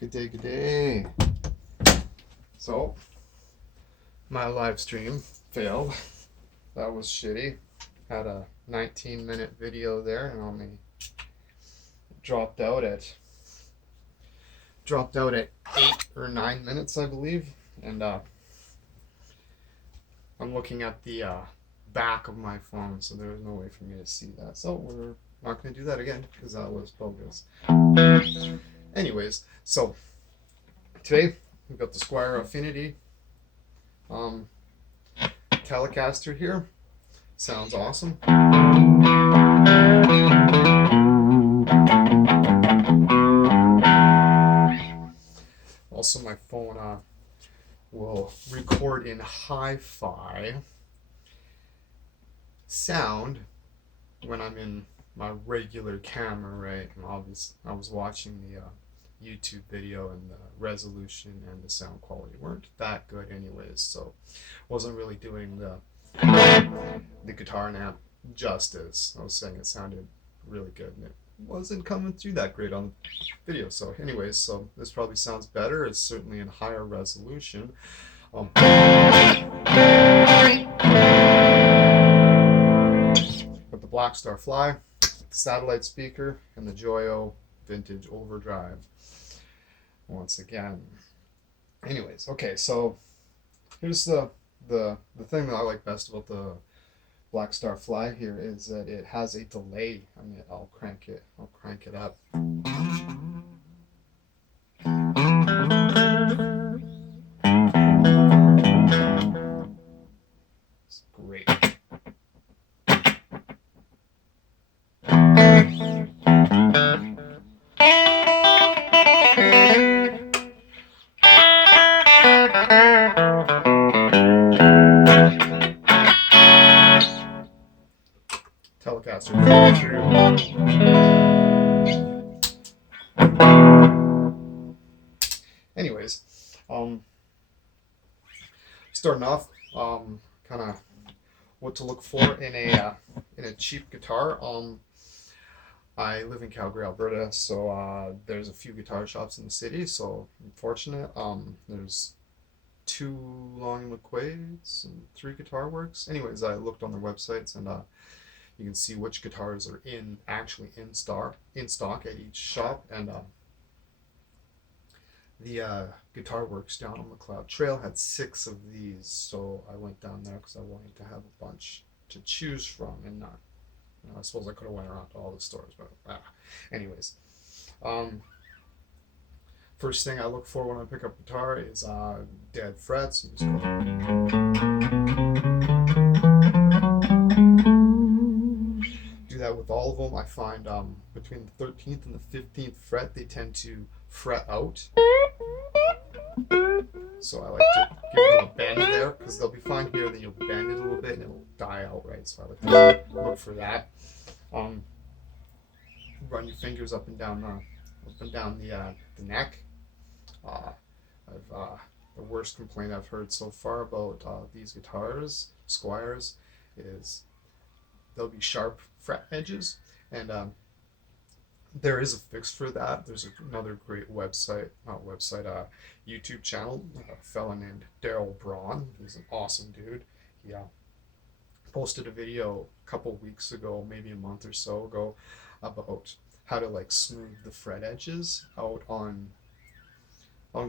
Good day, good day. So, my live stream failed. That was shitty. Had a 19-minute video there and only dropped out at 8 or 9 minutes, I believe. And I'm looking at the back of my phone, so there was no way for me to see that. So we're not going to do that again because that was bogus. Anyways, so today we've got the Squire Affinity Telecaster here. Sounds awesome. Also, my phone will record in hi-fi sound when I'm in my regular camera, right? And obviously, I was watching the YouTube video, and the resolution and the sound quality weren't that good anyways, so wasn't really doing the guitar and amp justice. I was saying it sounded really good and it wasn't coming through that great on video. So anyways, so this probably sounds better. It's certainly in higher resolution. With the Blackstar Fly, the satellite speaker, and the Joyo vintage Overdrive. Once again. Anyways, okay, so here's the thing that I like best about the Blackstar Fly here is that it has a delay. I mean, I'll crank it up. It's great. Telecaster through. Anyways, starting off, kind of what to look for in a cheap guitar. I live in Calgary, Alberta, so there's a few guitar shops in the city. So I'm fortunate. There's 2 Long McQuaid's and 3 Guitar Works. Anyways, I looked on their websites and you can see which guitars are actually in stock at each shop. And the Guitar Works down on McLeod Trail had 6 of these, so I went down there because I wanted to have a bunch to choose from, and not. I suppose I could have went around to all the stores, but anyways. First thing I look for when I pick up guitar is dead frets. You just go. Do that with all of them. I find between the 13th and the 15th fret, they tend to fret out. So I like to give them a bend there, because they'll be fine here, then you'll bend it a little bit and it'll die out, right? So I like to look for that. Run your fingers up and down the neck. The worst complaint I've heard so far about these guitars, Squires, is they'll be sharp fret edges, and there is a fix for that. There's another great YouTube channel, a fella named Darrells. He's an awesome dude. He posted a video a couple weeks ago, maybe a month or so ago, about how to smooth the fret edges out on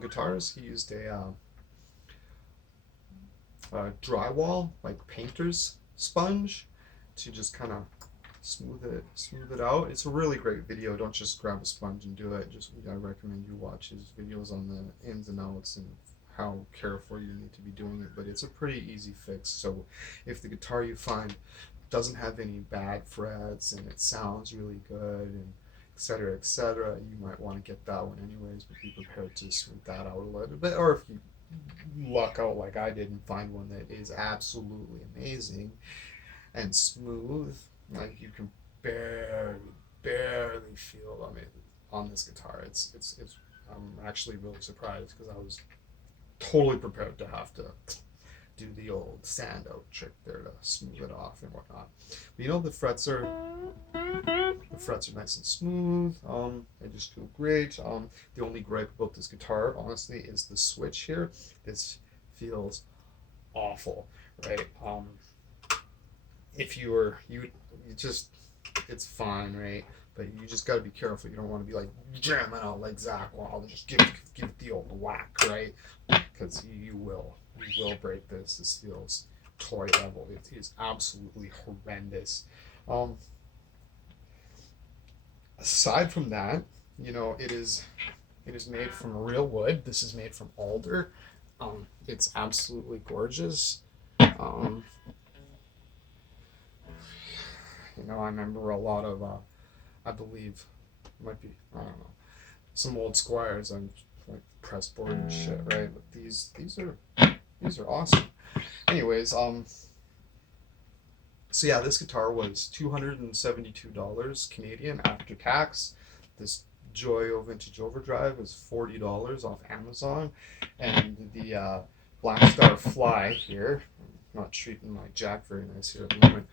guitars. He used a drywall, painter's sponge, to just kind of smooth it out. It's a really great video. Don't just grab a sponge and do it. I recommend you watch his videos on the ins and outs and how careful you need to be doing it. But it's a pretty easy fix. So if the guitar you find doesn't have any bad frets and it sounds really good and etc., you might want to get that one anyways, but be prepared to smooth that out a little bit. Or if you luck out like I did and find one that is absolutely amazing and smooth, you can barely feel on this guitar. It's I'm actually really surprised, because I was totally prepared to have to do the old sand out trick there to smooth it off and whatnot. But you know, the frets are nice and smooth. They just feel great. The only gripe about this guitar, honestly, is the switch here. This feels awful, right? If you just, it's fine, right? But you just got to be careful. You don't want to be like jamming out like Zach Wild and just give it the old whack, right? Because you will break this. This feels toy level. It is absolutely horrendous. Aside from that, you know, it is made from real wood. This is made from alder. It's absolutely gorgeous. You know, I remember a lot of, I believe, it might be, I don't know, some old Squires on like pressboard and shit, right? But these are awesome. Anyways, so yeah, this guitar was $272 Canadian after tax. This Joyo Vintage Overdrive was $40 off Amazon, and the Blackstar Fly here. I'm not treating my jack very nice here at the moment.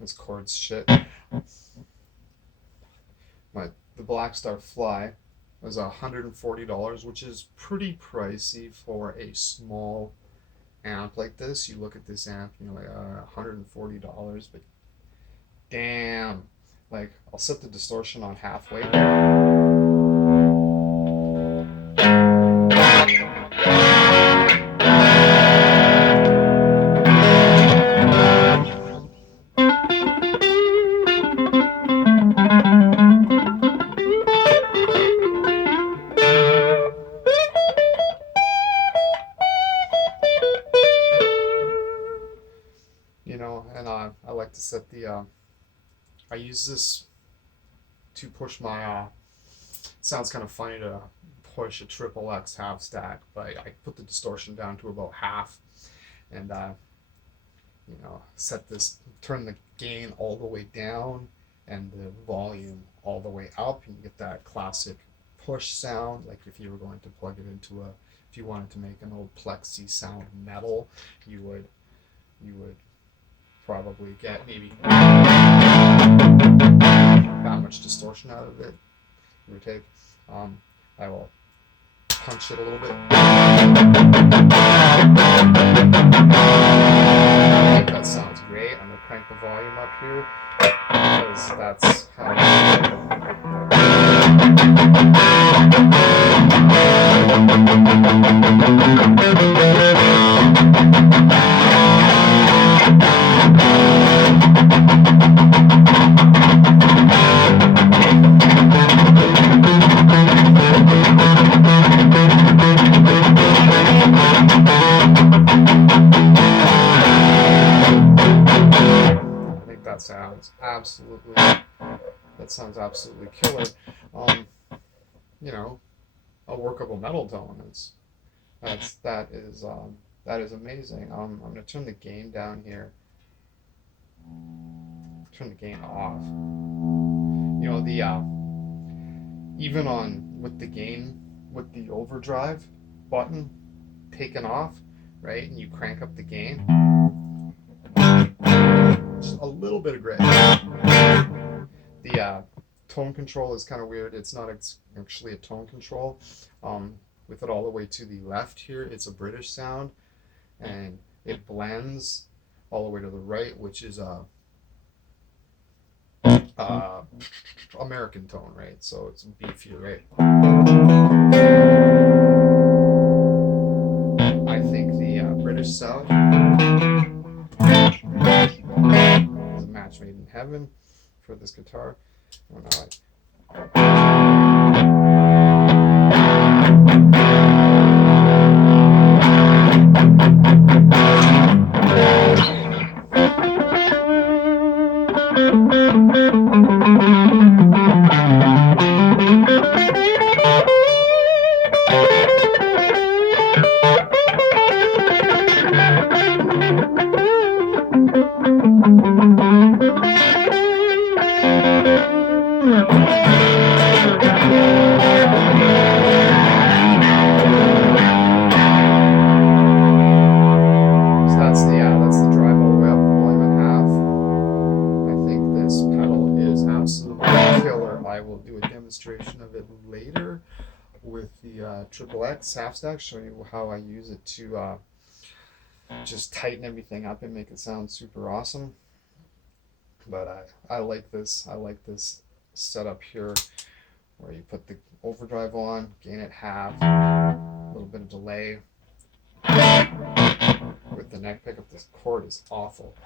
This chord's shit. The Blackstar Fly was $140, which is pretty pricey for a small amp like this. You look at this amp and you're like, $140, but damn. Like, I'll set the distortion on halfway. You know, and I like to set the, I use this to push my, sounds kind of funny to push a triple X half stack, but I put the distortion down to about half, and you know, turn the gain all the way down and the volume all the way up, and you get that classic push sound. Like if you were going to plug it into if you wanted to make an old plexi sound metal, you would probably get maybe that much distortion out of it. Give or take. I will punch it a little bit. I think that sounds great. I'm gonna crank the volume up here because that's how sounds absolutely killer. You know, a workable metal tone. That is amazing. I'm gonna turn the gain down here. Turn the gain off. You know, the even with the gain, with the overdrive button taken off, right, and you crank up the gain, just a little bit of grit. The tone control is kind of weird. It's not actually a tone control. With it all the way to the left here, it's a British sound, and it blends all the way to the right, which is a American tone, right? So it's beefier, right? I think the British sound is a match made in heaven for this guitar. Oh, no, killer. I will do a demonstration of it later with the Triple X half stack, showing you how I use it to just tighten everything up and make it sound super awesome. But I like this. I like this setup here where you put the overdrive on, gain it half, a little bit of delay. With the neck pickup, this chord is awful.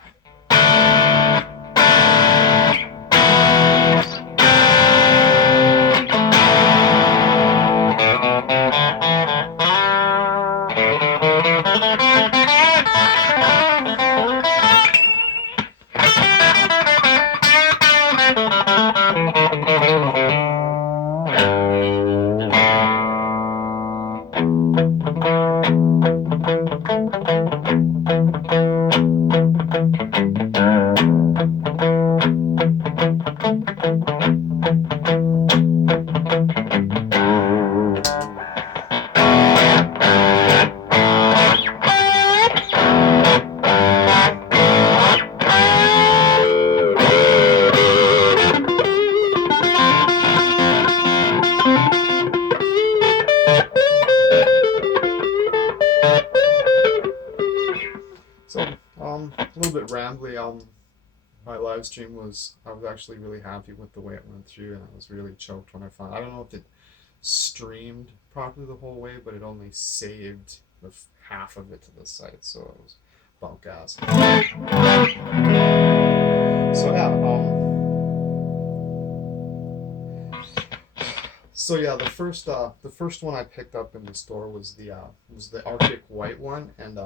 So, a little bit rambly. My live stream I was actually really happy with the way it went through, and I was really choked when I found. I don't know if it streamed properly the whole way, but it only saved half of it to the site, so it was bunk ass. So yeah, so yeah, the first one I picked up in the store was the Arctic White one, and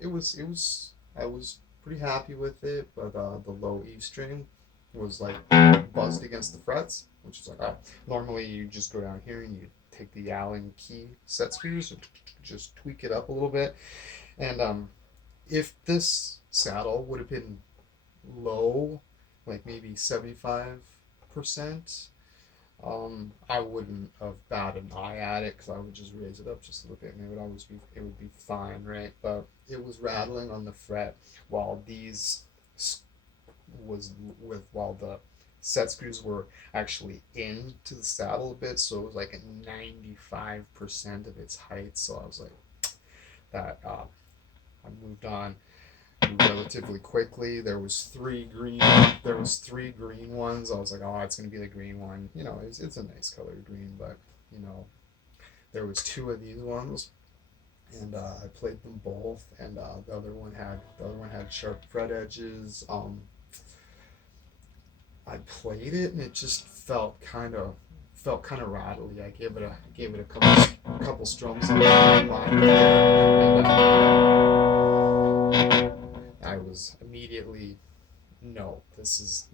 it was I was pretty happy with it, but the low E string was like buzzed against the frets, which is like, oh, normally you just go down here and you take the Allen key set screws and just tweak it up a little bit. And if this saddle would have been low, like maybe 75%, I wouldn't have batted an eye at it because I would just raise it up just a little bit and it would be fine, right? But it was rattling on the fret while while the set screws were actually into the saddle a bit, so it was like at 95% of its height. So I was like, I moved on relatively quickly. There was three green ones. I was like, oh, it's gonna be the green one. It's a nice color green, but there was two of these ones, and I played them both, and the other one had sharp fret edges. I played it, and it just felt kind of rattly. I gave it a couple strums on the line there, and I was immediately, no, this is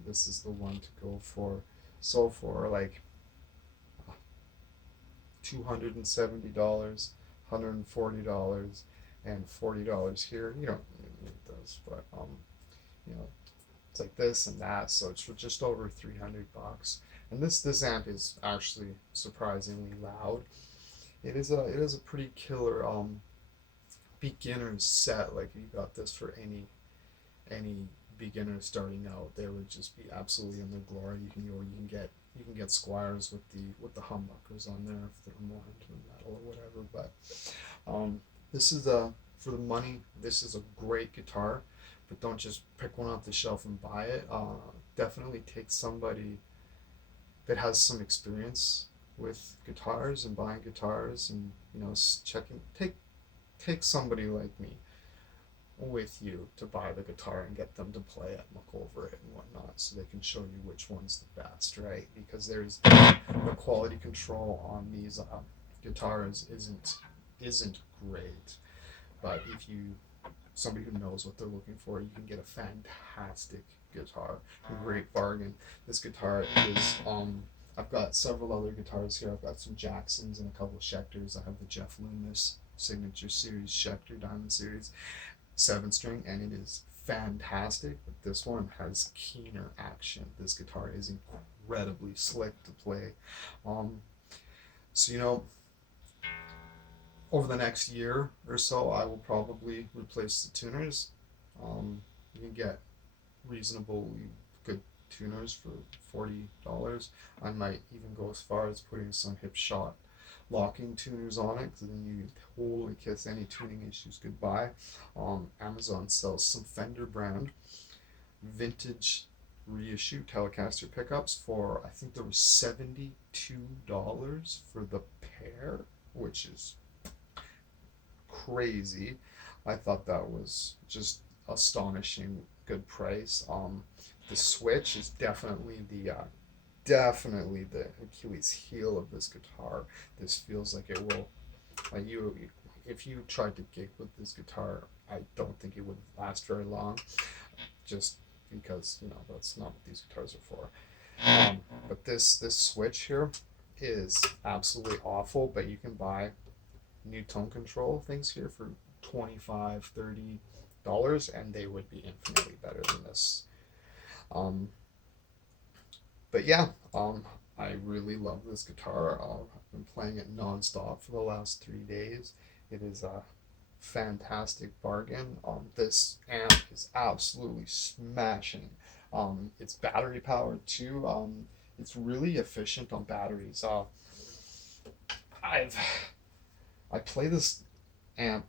the one to go for. So for like $270, $140, and $40 here. You don't need those, but it's like this and that, so it's for just over $300. And this amp is actually surprisingly loud. It is a pretty killer beginner's set. Like, you got this for any beginner starting out, they would just be absolutely in their glory. You can get Squires with the humbuckers on there if they're more into the metal or whatever. But this is for the money. This is a great guitar, but don't just pick one off the shelf and buy it. Definitely take somebody that has some experience with guitars and buying guitars, and take somebody like me with you to buy the guitar and get them to play it and look over it and whatnot, so they can show you which one's the best, right? Because there's the quality control on these guitars isn't great, but if somebody who knows what they're looking for, you can get a fantastic guitar, a great bargain. This guitar is I've got several other guitars here. I've got some Jacksons and a couple of Schecters. I have the Jeff Loomis Signature Series Schecter Diamond Series 7-string, and it is fantastic, but this one has keener action. This guitar is incredibly slick to play. So over the next year or so, I will probably replace the tuners. You can get reasonably good tuners for $40. I might even go as far as putting some hip shot locking tuners on it, because then you totally kiss any tuning issues goodbye. Amazon sells some Fender brand vintage reissue Telecaster pickups for, I think there was $72 for the pair, which is crazy. I thought that was just astonishing good price. The switch is definitely the Achilles heel of this guitar. This feels like it will, like you, if you tried to gig with this guitar, I don't think it would last very long, just because that's not what these guitars are for. But this switch here is absolutely awful, but you can buy new tone control things here for $25-$30, and they would be infinitely better than this. But yeah, I really love this guitar. I've been playing it nonstop for the last 3 days. It is a fantastic bargain. This amp is absolutely smashing. It's battery powered too. It's really efficient on batteries. I play this amp.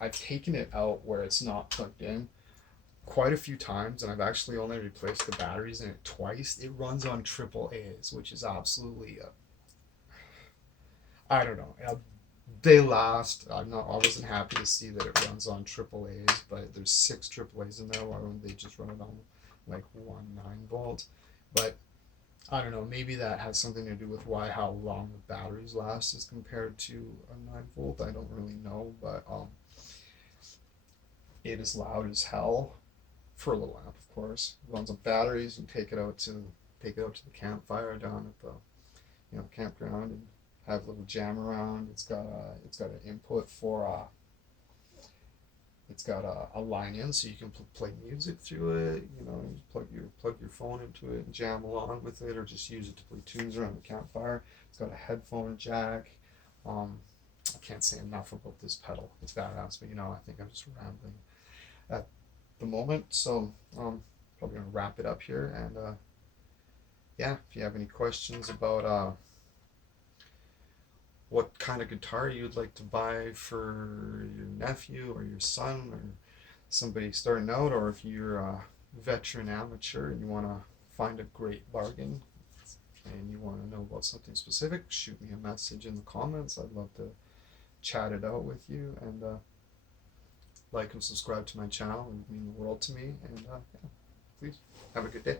I've taken it out where it's not plugged in quite a few times, and I've actually only replaced the batteries in it twice. It runs on triple A's, which is absolutely I don't know. They last. I wasn't happy to see that it runs on triple A's, but there's 6 triple A's in there. Why don't they just run it on like 1 9-volt? But I don't know. Maybe that has something to do with how long the batteries last as compared to a 9-volt. I don't really know, but it is loud as hell for a little amp, of course. It runs on batteries. You take it out to the campfire down at the campground and have a little jam around. It's got an input for it's got a line in, so you can play music through it. You plug your phone into it and jam along with it, or just use it to play tunes around the campfire. It's got a headphone jack. I can't say enough about this pedal. It's badass, but I think I'm just rambling at the moment, so probably gonna wrap it up here. And yeah, if you have any questions about what kind of guitar you'd like to buy for your nephew or your son or somebody starting out, or if you're a veteran amateur and you want to find a great bargain and you want to know about something specific, shoot me a message in the comments. I'd love to chat it out with you. And like and subscribe to my channel. It would mean the world to me. And yeah, please have a good day.